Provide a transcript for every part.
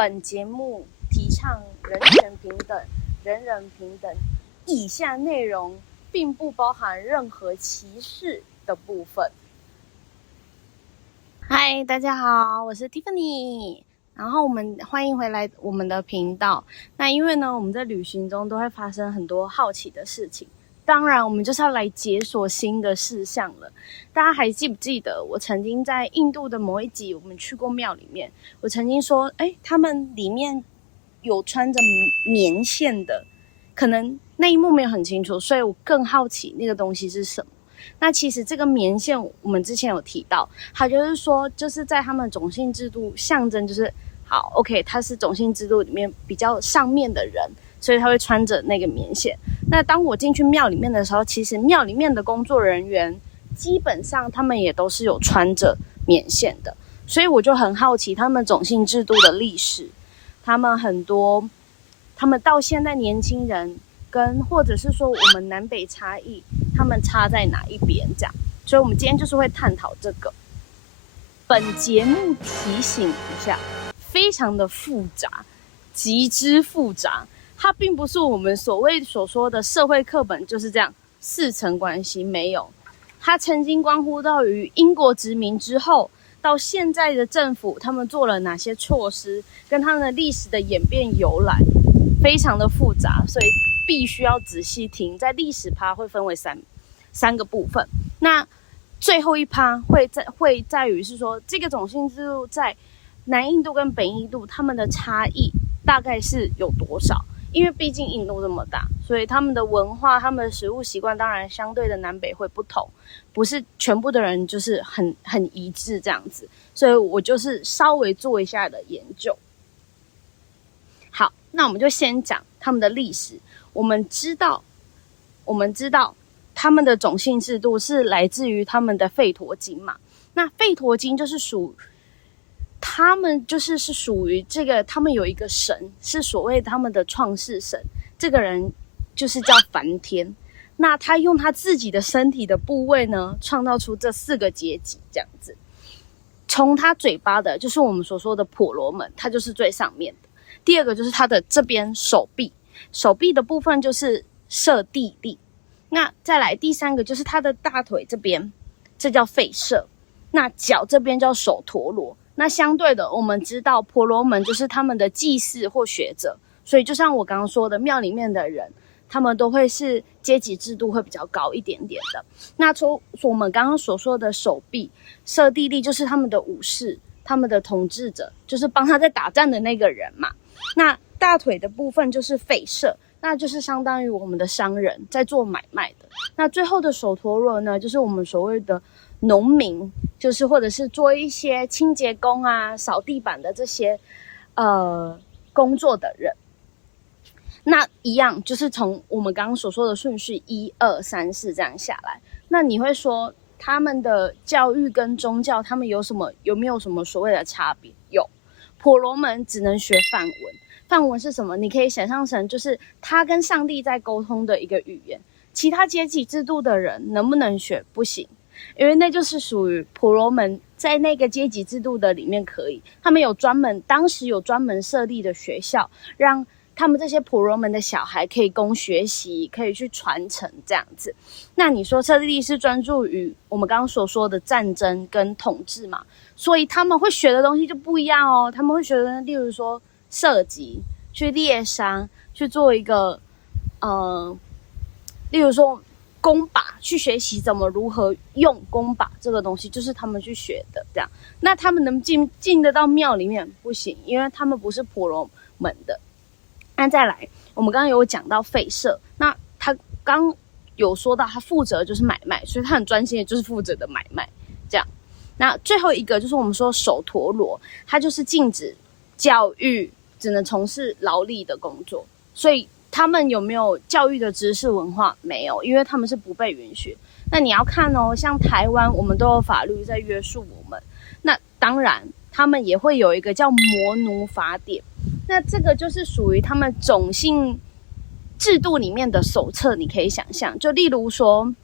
本节目提倡人权平等、人人平等，以下内容并不包含任何歧视的部分。嗨，大家好，我是 Tiffany， 然后欢迎回来我们的频道。那因为呢，我们在旅行中都会发生很多好奇的事情，当然我们就是要来解锁新的事项了。大家还记不记得我曾经在印度的某一集我们去过庙里面，我曾经说他们里面有穿着棉线的，可能那一幕没有很清楚，所以我更好奇那个东西是什么。那其实这个棉线我们之前有提到，它就是说就是在他们种姓制度象征，就是好 OK， 他是种姓制度里面比较上面的人，所以他会穿着那个棉线。那当我进去庙里面的时候，其实庙里面的工作人员基本上他们也都是有穿着棉线的，所以我就很好奇他们种姓制度的历史，他们到现在年轻人跟或者是说我们南北差异，他们差在哪一边这样，所以我们今天就是会探讨这个。本节目提醒一下，非常的复杂，极之复杂，它并不是我们所说的社会课本就是这样4层关系，没有，它曾经关乎到于英国殖民之后到现在的政府他们做了哪些措施，跟他们的历史的演变由来，非常的复杂，所以必须要仔细听。在历史趴会分为三个部分，那最后一趴会在于是说这个种姓制度在南印度跟北印度他们的差异大概是有多少，因为毕竟印度这么大，所以他们的文化他们的食物习惯当然相对的南北会不同，不是全部的人就是很一致这样子，所以我就是稍微做一下的研究。好，那我们就先讲他们的历史。我们知道他们的种姓制度是来自于他们的吠陀经嘛，那吠陀经就是他们是属于这个，他们有一个神是所谓他们的创世神，这个人就是叫梵天，那他用他自己的身体的部位呢创造出这4个阶级这样子。从他嘴巴的就是我们所说的婆罗门，他就是最上面的。第二个就是他的这边手臂的部分就是舍地利，那再来第3个就是他的大腿这边，这叫吠舍，那脚这边叫首陀罗。那相对的我们知道婆罗门就是他们的祭祀或学者，所以就像我刚刚说的，庙里面的人他们都会是阶级制度会比较高一点点的。那从我们刚刚所说的手臂舍地利就是他们的武士，他们的统治者，就是帮他在打仗的那个人嘛。那大腿的部分就是吠舍，那就是相当于我们的商人在做买卖的。那最后的首陀罗呢，就是我们所谓的农民，就是或者是做一些清洁工啊、扫地板的这些工作的人。那一样就是从我们刚刚所说的顺序1、2、3、4这样下来。那你会说他们的教育跟宗教他们有没有什么所谓的差别？有，婆罗门只能学梵文。梵文是什么？你可以想象成就是他跟上帝在沟通的一个语言。其他阶级制度的人能不能学？不行，因为那就是属于婆罗门在那个阶级制度的里面可以，他们当时有专门设立的学校，让他们这些婆罗门的小孩可以供学习，可以去传承这样子。那你说舍利利是专注于我们刚刚所说的战争跟统治嘛，所以他们会学的东西就不一样哦。他们会学的例如说射击，去猎杀，去做一个例如说弓靶，去学习如何用弓靶这个东西，就是他们去学的这样。那他们能进得到庙里面？不行，因为他们不是婆罗门的。那再来，我们刚刚有讲到吠舍，那他刚有说到他负责就是买卖，所以他很专心的就是负责的买卖这样。那最后一个就是我们说首陀罗，他就是禁止教育，只能从事劳力的工作，所以他们有没有教育的知识文化？没有，因为他们是不被允许。那你要看哦，像台湾我们都有法律在约束我们，那当然他们也会有一个叫魔奴法典，那这个就是属于他们种姓制度里面的手册。你可以想象，就例如说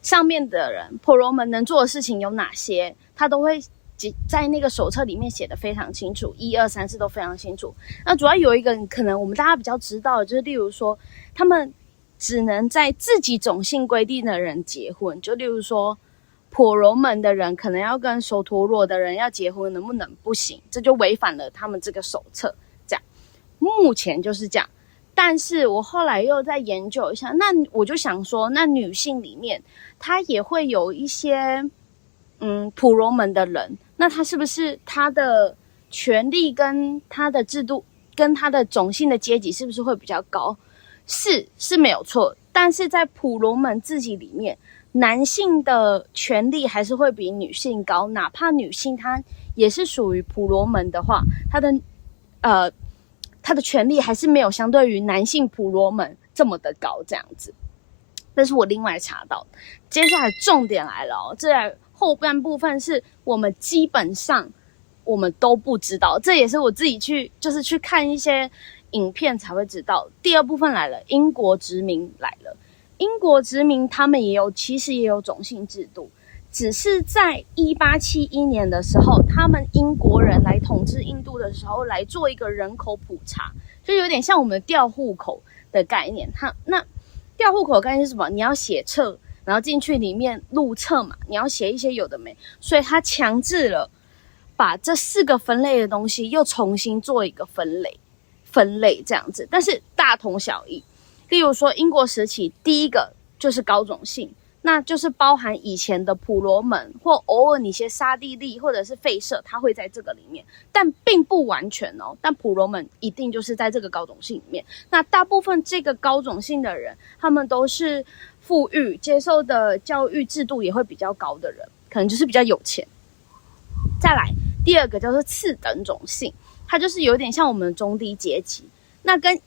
上面的人婆罗门能做的事情有哪些，他都会在那个手册里面写的非常清楚，1、2、3、4都非常清楚。那主要有一个可能我们大家比较知道的，就是例如说他们只能在自己种姓规定的人结婚，就例如说婆罗门的人可能要跟首陀罗的人要结婚，能不能？不行，这就违反了他们这个手册。这样目前就是这样。但是我后来又在研究一下，那我就想说，那女性里面她也会有一些婆罗门的人，那她是不是她的权利跟她的制度跟她的种姓的阶级是不是会比较高？是没有错，但是在婆罗门自己里面，男性的权利还是会比女性高，哪怕女性她也是属于婆罗门的话，她的权利还是没有相对于男性婆罗门这么的高，这样子。这是我另外查到的。接下来重点来了哦，这后半部分是我们基本上我们都不知道，这也是我自己去看一些影片才会知道。第二部分来了，英国殖民来了。英国殖民他们其实也有种姓制度，只是在1871年的时候，他们英国人来统治印度的时候，来做一个人口普查，就有点像我们的调户口的概念。那调户口的概念是什么？你要写册，然后进去里面录册嘛，你要写一些有的没，所以他强制了把这4个分类的东西又重新做一个分类这样子，但是大同小异。例如说英国时期第一个就是高种姓，那就是包含以前的婆罗门或偶尔你些刹帝利或者是吠舍，它会在这个里面，但并不完全哦。但婆罗门一定就是在这个高种姓里面。那大部分这个高种姓的人，他们都是富裕，接受的教育制度也会比较高的人，可能就是比较有钱。再来第二个叫做次等种姓，它就是有点像我们的中低阶级。那跟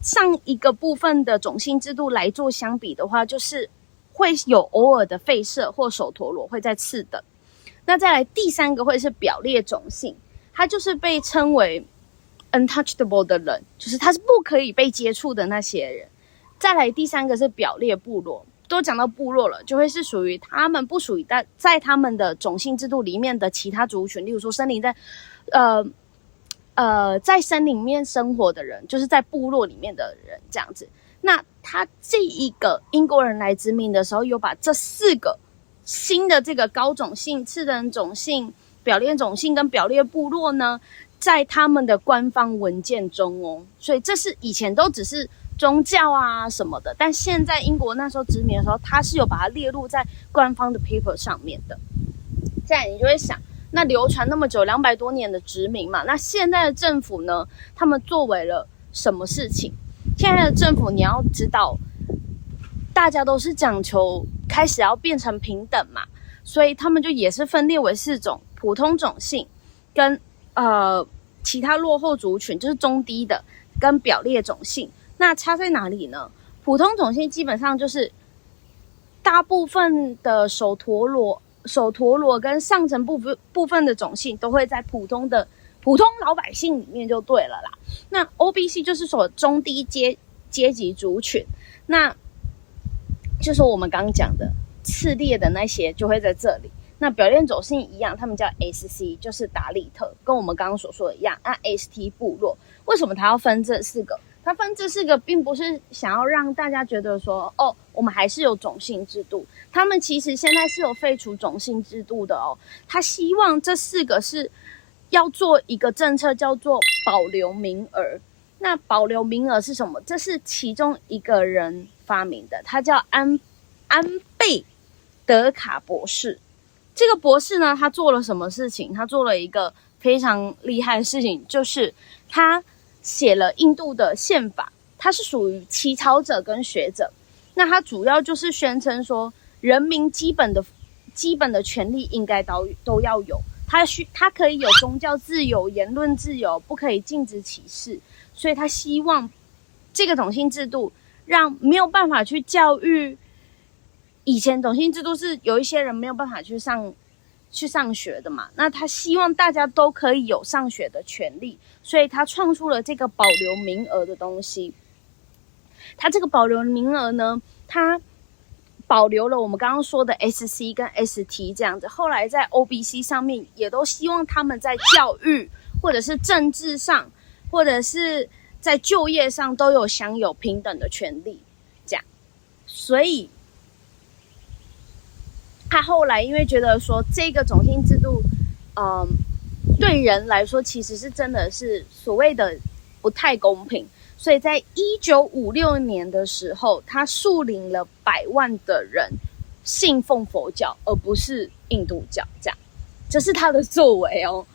上一个部分的种姓制度来做相比的话，就是会有偶尔的吠舍或首陀罗会在次等。那再来第三个会是表列种姓，它就是被称为 untouchable 的人，就是他是不可以被接触的那些人。再来第三个是表列部落，都讲到部落了，就会是属于他们不属于在他们的种姓制度里面的其他族群，例如说森林在森林里面生活的人，就是在部落里面的人这样子。那他这一个英国人来殖民的时候，有把这4个新的这个高种姓、次等种姓、表列种姓跟表列部落呢，在他们的官方文件中哦，所以这是以前都只是宗教啊什么的，但现在英国那时候殖民的时候，他是有把它列入在官方的 paper 上面的。这样你就会想，那流传那么久200多年的殖民嘛，那现在的政府呢，他们作为了什么事情？现在的政府你要知道，大家都是讲求开始要变成平等嘛，所以他们就也是分裂为4种：普通种姓跟其他落后族群，就是中低的跟表列种姓。那差在哪里呢？普通种姓基本上就是大部分的首陀罗跟上层部分的种姓都会在普通老百姓里面就对了啦。那 OBC 就是说中低阶级族群，那就是我们刚刚讲的次列的那些就会在这里。那表列种姓一样，他们叫 SC， 就是达利特，跟我们刚刚所说的一样。ST 部落为什么他要分这4个？他分这4个并不是想要让大家觉得说，哦，我们还是有种姓制度。他们其实现在是有废除种姓制度的哦。他希望这4个是要做一个政策，叫做保留名额。那保留名额是什么？这是其中一个人发明的，他叫安贝德卡博士。这个博士呢，他做了什么事情？他做了一个非常厉害的事情，就是他写了印度的宪法。他是属于起草者跟学者，那他主要就是宣称说，人民基本的权利应该都要有。他可以有宗教自由、言论自由，不可以禁止歧视。所以他希望这个种姓制度让没有办法去教育。以前种姓制度是有一些人没有办法去上学的嘛，那他希望大家都可以有上学的权利，所以他创出了这个保留名额的东西。他这个保留名额呢，他保留了我们刚刚说的 SC 跟 ST 这样子，后来在 OBC 上面也都希望他们在教育或者是政治上，或者是在就业上都有享有平等的权利，这样。所以他后来因为觉得说这个种姓制度，对人来说其实是真的是所谓的不太公平，所以在1956年的时候，他树立了100万的人信奉佛教，而不是印度教，这样，这是他的作为哦。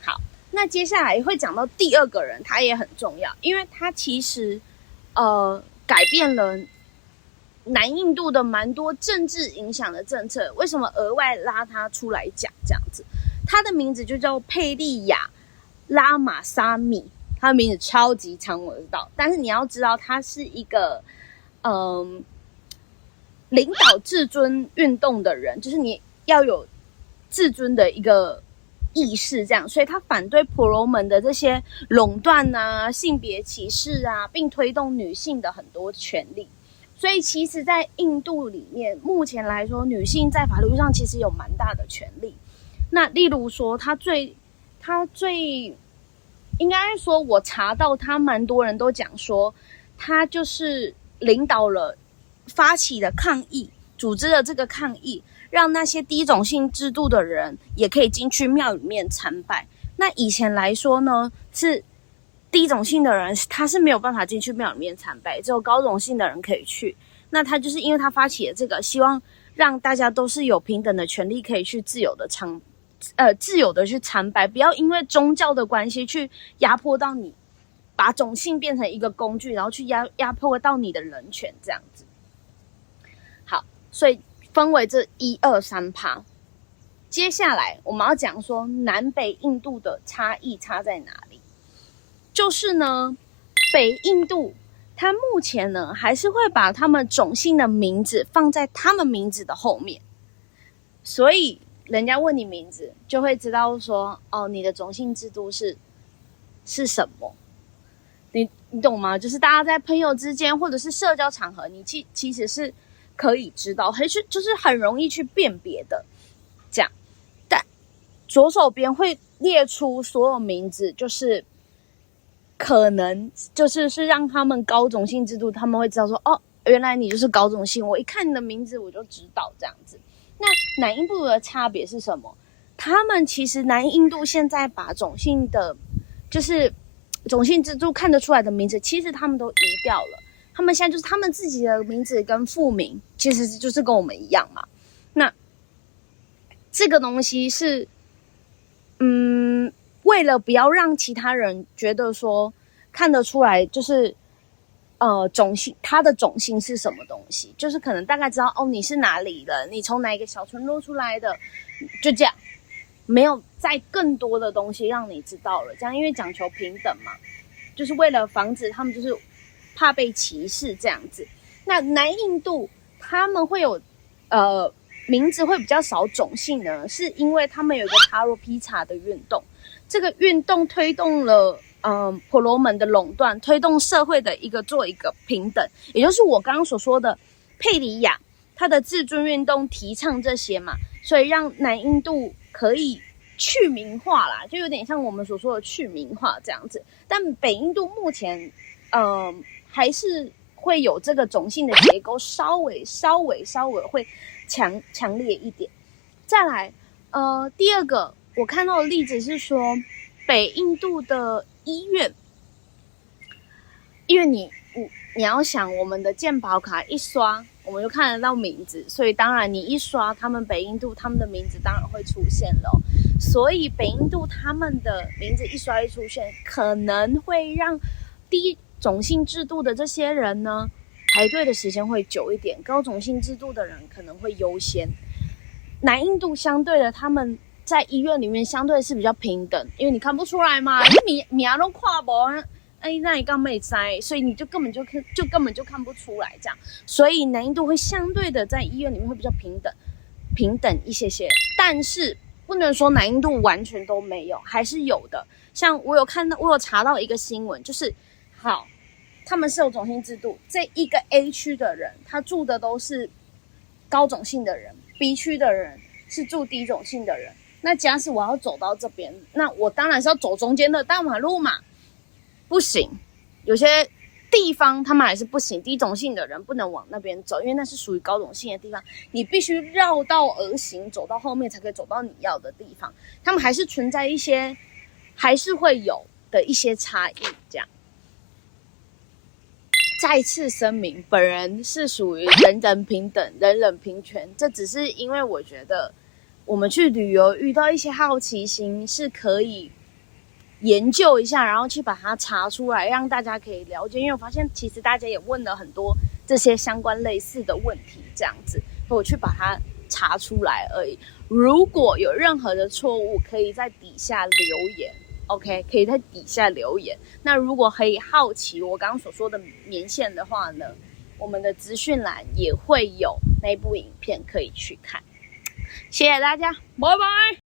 好，那接下来会讲到第二个人，他也很重要，因为他其实改变了南印度的蛮多政治影响的政策。为什么额外拉他出来讲这样子？他的名字就叫佩利亚拉玛沙米，他的名字超级长，我知道，但是你要知道，他是一个领导至尊运动的人，就是你要有至尊的一个意识，这样，所以他反对婆罗门的这些垄断啊、性别歧视啊，并推动女性的很多权利。所以其实在印度里面，目前来说，女性在法律上其实有蛮大的权利。那例如说他最应该说，我查到他蛮多人都讲说，他就是领导了发起的抗议，组织了这个抗议，让那些低种姓制度的人也可以进去庙里面参拜。那以前来说呢，是低种姓的人他是没有办法进去庙里面参拜，只有高种姓的人可以去。那他就是因为他发起了这个，希望让大家都是有平等的权利，可以去自由的去参拜，不要因为宗教的关系去压迫到你，把种姓变成一个工具，然后去压迫到你的人权这样子。好，所以分为这1、2、3趴。接下来我们要讲说南北印度的差异差在哪里，就是呢，北印度它目前呢还是会把他们种姓的名字放在他们名字的后面，所以人家问你名字，就会知道说，哦，你的种姓制度是什么？你懂吗？就是大家在朋友之间或者是社交场合，你其实是可以知道，就是很容易去辨别的。这样，但左手边会列出所有名字，就是可能是让他们高种姓制度，他们会知道说，哦，原来你就是高种姓，我一看你的名字我就知道这样子。那南印度的差别是什么？他们其实南印度现在把种姓的，就是种姓制度看得出来的名字，其实他们都移掉了。他们现在就是他们自己的名字跟父名，其实就是跟我们一样嘛。那这个东西是，为了不要让其他人觉得说看得出来，就是种姓，他的种姓是什么东西，就是可能大概知道哦，你是哪里的，你从哪一个小村落出来的，就这样，没有再更多的东西让你知道了。这样因为讲求平等嘛，就是为了防止他们就是怕被歧视这样子。那南印度他们会有名字会比较少种姓呢，是因为他们有一个塔罗皮查的运动，这个运动推动了婆罗门的垄断，推动社会的做一个平等，也就是我刚刚所说的佩里亚他的自尊运动提倡这些嘛，所以让南印度可以去民化啦，就有点像我们所说的去民化这样子。但北印度目前还是会有这个种姓的结构，稍微会强烈一点。再来第二个我看到的例子是说，北印度的医院，因为你要想，我们的健保卡一刷我们就看得到名字，所以当然你一刷他们北印度他们的名字当然会出现了。所以北印度他们的名字一刷一出现，可能会让低种姓制度的这些人呢排队的时间会久一点，高种姓制度的人可能会优先。南印度相对的，他们在医院里面相对是比较平等，因为你看不出来嘛，你名都看不那你刚没摘，所以你就根本就看不出来这样。所以南印度会相对的在医院里面会比较平等一些，但是不能说南印度完全都没有，还是有的。像我有查到一个新闻，就是好，他们是有种姓制度，这一个 A 区的人他住的都是高种姓的人 ，B 区的人是住低种姓的人。那假使我要走到这边，那我当然是要走中间的大马路嘛。不行，有些地方他们还是不行，低种姓的人不能往那边走，因为那是属于高种姓的地方，你必须绕道而行，走到后面才可以走到你要的地方。他们还是存在一些，还是会有的一些差异，这样。再次声明，本人是属于人人平等、人人平权，这只是因为我觉得我们去旅游遇到一些好奇心是可以研究一下，然后去把它查出来，让大家可以了解。因为我发现其实大家也问了很多这些相关类似的问题，这样子，我去把它查出来而已。如果有任何的错误，可以在底下留言。OK， 可以在底下留言。那如果可以好奇我刚刚所说的年限的话呢，我们的资讯栏也会有那部影片可以去看。谢谢大家，拜拜。